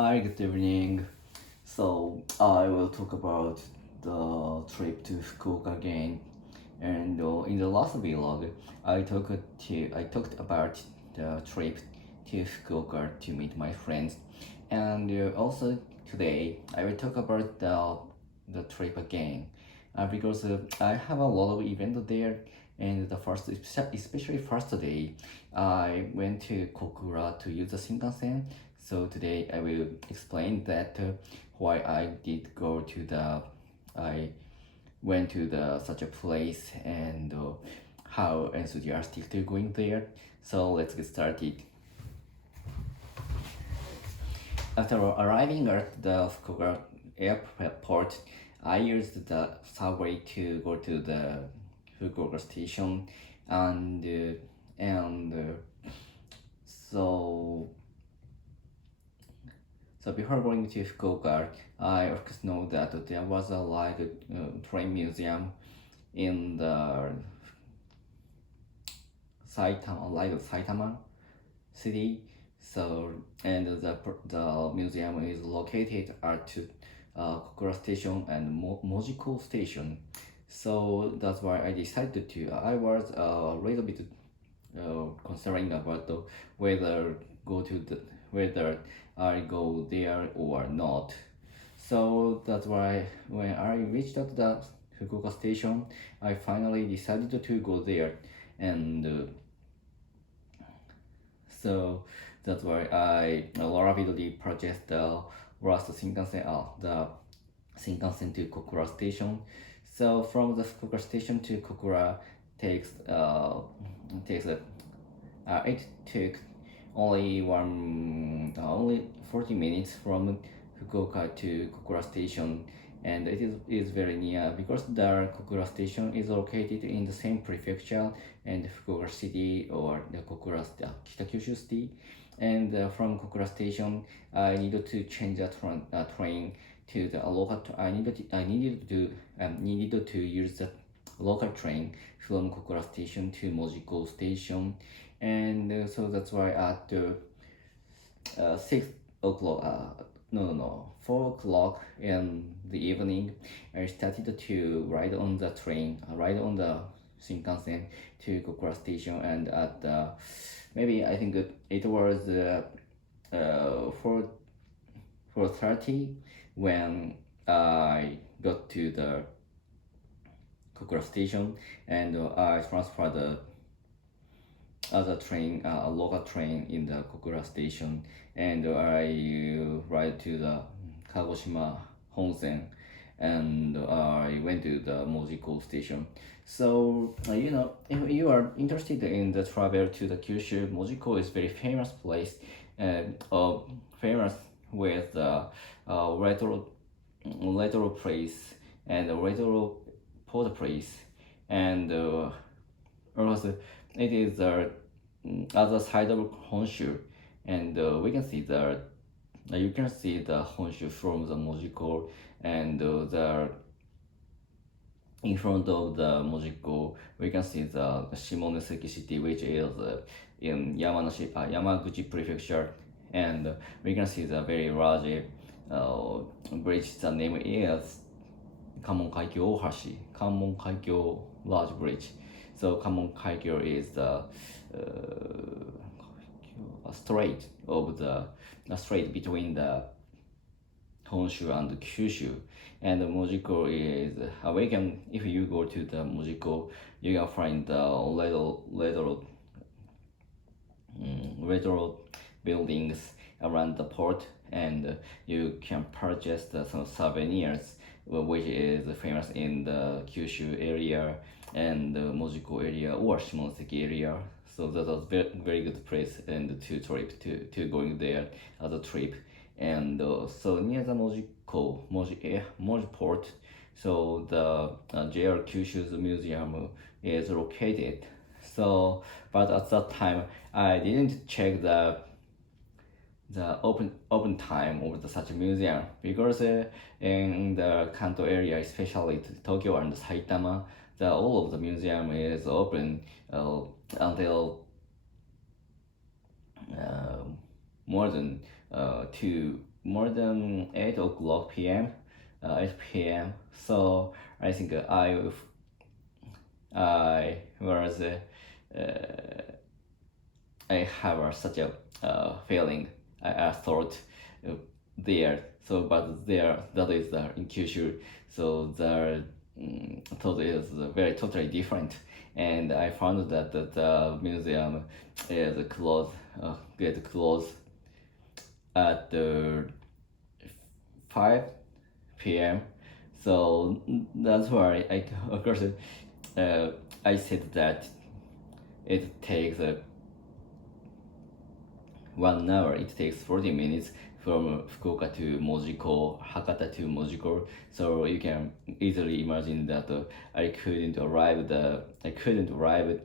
Hi, good evening. So I will talk about the trip to Fukuoka again. And in the last vlog, I talked about the trip to Fukuoka to meet my friends, and also today I will talk about the trip again, because I have a lot of events there. And especially first day, I went to Kokura to use the Shinkansen. So today I will explain that why I went to the such a place and how enthusiastic to going there. So let's get started. After arriving at the Fukuoka airport, I used the subway to go to the Fukuoka station, and so so before going to Fukuoka, I of course know that there was a train museum in the Saitama city. So and the museum is located at Kokura Station and Mojiko Station. So that's why I decided to. I was a little bit considering about whether go to the whether I go there or not. So that's why when I reached at the Fukuoka station, I finally decided to go there, and so that's why I rapidly purchased the Shinkansen to Kokura station. So from the Fukuoka station to Kokura takes takes it took only 40 minutes from Fukuoka to Kokura station, and is very near because the Kokura station is located in the same prefecture and Fukuoka city or the Kyushu city. And from Kokura station, I needed to change the train to the local. I needed to use the local train from Kokura station to Mojiko station, and so that's why at 6 o'clock, 4 o'clock in the evening, I started to ride on the Shinkansen to Kokura station, and at maybe I think it was 4:30 when I got to the Kokura station, and I transferred the other train, a local train in the Kokura station, and I ride to the Kagoshima Honsen, and I went to the Mojiko station. So if you are interested in the travel to the Kyushu, Mojiko is very famous place, famous with retro place and retro port place, and also it is the other side of Honshu, and we can see you can see the Honshu from the Mojiko, and the in front of the Mojiko we can see the Shimonoseki city, which is in Yamaguchi prefecture, and we can see the very large bridge. The name is Kanmon Kaikyo large bridge. So Kanmon Kaikyo is the a strait between the Honshu and Kyushu, and Mojiko is if you go to the Mojiko, you can find the retro buildings around the port, and you can purchase some souvenirs, which is famous in the Kyushu area and the Mojiko area or Shimonoseki area. So that was very good place and to going there as a trip. And so near the Moji port, so the JR Kyushu's museum is located. So, but at that time, I didn't check the open time of such museum, because in the Kanto area, especially Tokyo and Saitama, all of the museum is open until more than more than 8 o'clock p.m. 8 p.m. So I think I was I have such a feeling. I thought uh, there. So, but there that is in Kyushu. So the thought is very totally different. And I found that the museum is closed, get closed at 5 p.m. So that's why I, of course, I said that it takes 1 hour. It takes 40 minutes from Fukuoka to Mojiko, Hakata to Mojiko. So you can easily imagine that I couldn't arrive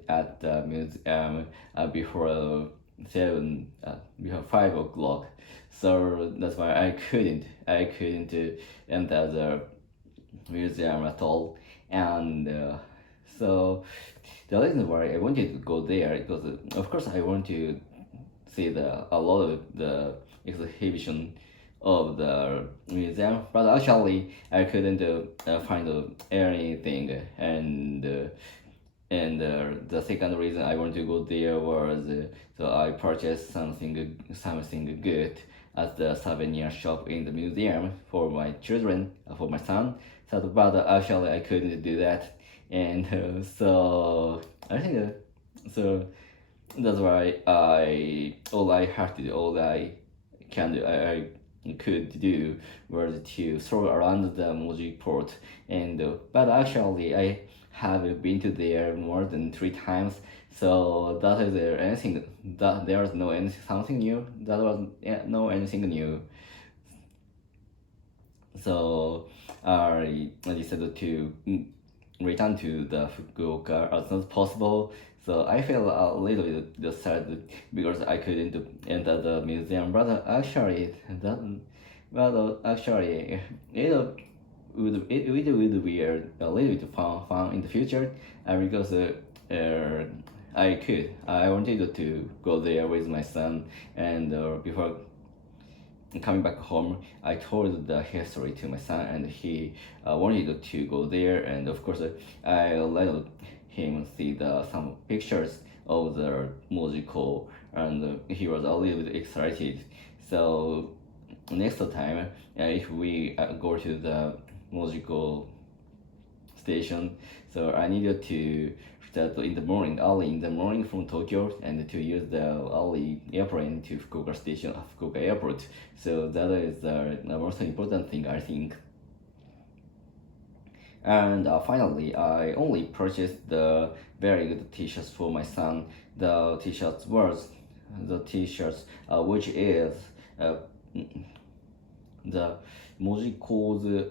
at the museum before 5 o'clock. So that's why I couldn't enter the museum at all. And so the reason why I wanted to go there because of course I want to see a lot of the exhibition of the museum, but actually I couldn't find anything. And the second reason I want to go there was so I purchased something good at the souvenir shop in the museum for my children, for my son. So, but actually I couldn't do that, and so I think so. That's why all I can do, I could do was to throw around the Moji port, and but actually I have been to there more than 3 times. So that is there anything that there was no anything something new. That was no anything new. So I decided to return to the Fukuoka as soon as possible. So I feel a little bit sad because I couldn't enter the museum. But actually, it would be a little bit fun in the future, because I wanted to go there with my son, and before coming back home, I told the history to my son, and he wanted to go there. And of course, I let him see some pictures of the musical, and he was a little bit excited. So next time, if we go to the musical station, so I needed to start in the morning, early in the morning from Tokyo, and to use the early airplane to Fukuoka station, Fukuoka airport. So that is the most important thing, I think. And finally, I only purchased the very good t-shirts for my son. The t-shirts which is the Mojiko's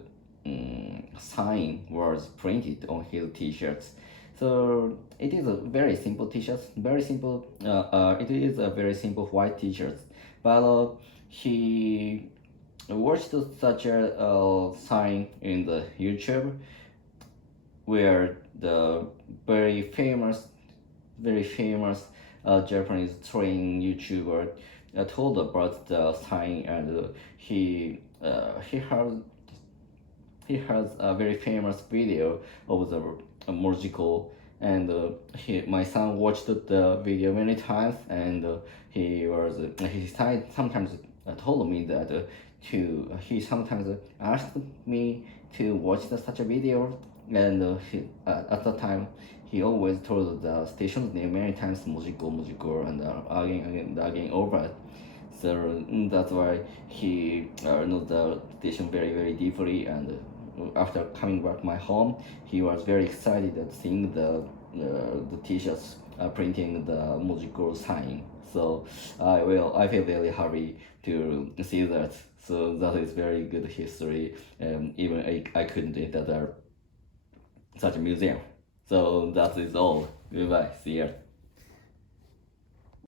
sign was printed on his t-shirts. So it is a very simple t-shirt, very simple. It is a very simple white t-shirt, but he watched such a sign in the YouTube where the very famous Japanese train YouTuber told about the sign, and he has a very famous video of the musical, and my son watched the video many times, and sometimes told me that he sometimes asked me to watch such a video, and at the time he always told the station's name many times, Mojiko, and again over. So that's why he knows the station very very deeply. And after coming back my home, he was very excited at seeing the t-shirts printing the Mojiko sign. So I feel very happy to see that. So that is very good history. Even I couldn't enter such a museum. So that is all. Goodbye. See ya.